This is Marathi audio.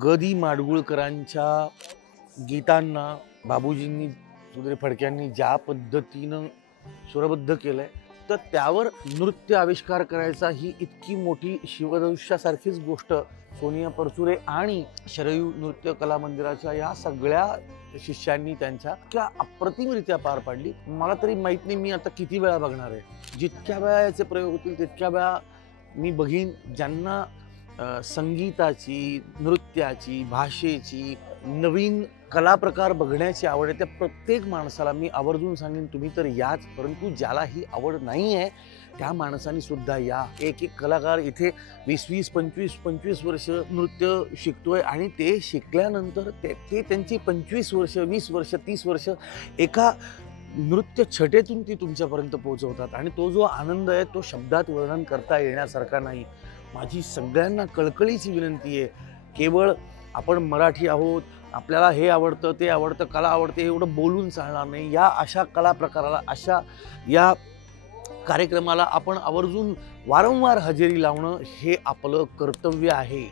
ग दी माडगुळकरांच्या गीतांना बाबूजींनी सुधीर फडक्यांनी ज्या पद्धतीनं स्वरबद्ध केलंय तर त्यावर नृत्य आविष्कार करायचा ही इतकी मोठी शिवधनुष्यासारखीच गोष्ट सोनिया परचुरे आणि शरयू नृत्य कला मंदिराच्या या सगळ्या शिष्यांनी त्यांच्या इतक्या अप्रतिमरित्या पार पाडली। मला तरी माहित नाही मी आता किती वेळा बघणार आहे। जितक्या वेळा याचे प्रयोग होतील तितक्या वेळा मी बघीन। ज्यांना संगीताची, नृत्याची, भाषेची, नवीन कला प्रकार बघण्याची आवड आहे त्या प्रत्येक माणसाला मी आवर्जून सांगेन तुम्ही तर याच, परंतु ज्याला ही आवड नाही आहे त्या माणसांनी सुद्धा या। एक एक कलाकार इथे 20-20, 25-25 वर्ष नृत्य शिकतोय आणि ते शिकल्यानंतर ते त्यांची 25 वर्ष, 20 वर्ष, 30 वर्ष एका नृत्य छटेतून ती तुमच्यापर्यंत पोहोचवतात आणि तो जो आनंद आहे तो शब्दात वर्णन करता येण्यासारखा नाही। माझी सगळ्यांना कळकळीची विनंती आहे, केवळ आपण मराठी आहोत, आपल्याला हे आवडतं ते आवडतं, कला आवडते एवढं बोलून चालणार नाही। या अशा कला प्रकाराला, अशा या कार्यक्रमाला आपण आवर्जून वारंवार हजेरी लावणं हे आपलं कर्तव्य आहे।